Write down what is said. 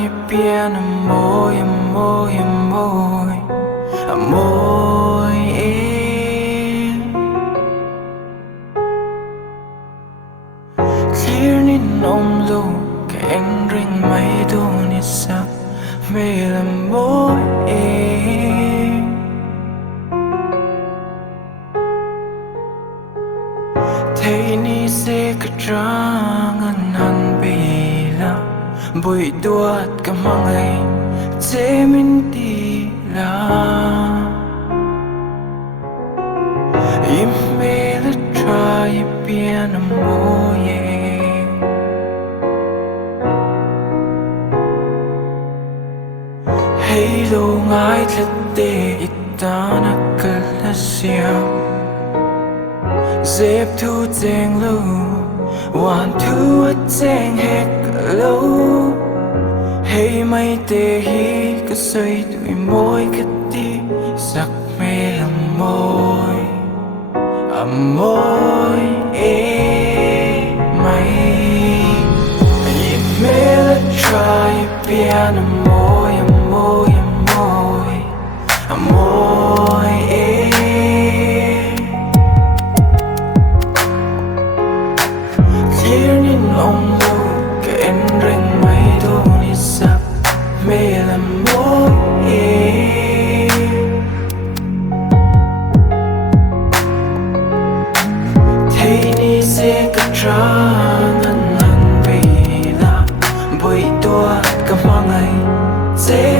try bien amor amor amor amor clear ni nom lu cái anh ring mấy đô ni sắc mê là mối thấy ni sẽ cả trang anh hẳn bị là bụi đuột cả mang ngày dễ mình đi là im mê là try bien amor hey lo ngai thật tê itana cả siêu dẹp thu chèn lâu hoàn thu chèn hết cả lâu hey mây tê hi cứ xoay tụi môi cái đi sắc mê làm môi môi mây mê là try bien môi môi môi môi clear ni nong lu cái anh ring mấy đô ni sắc mê là môi thấy ni sẽ cả trang anh bị là bụi tua cả mang ngày dễ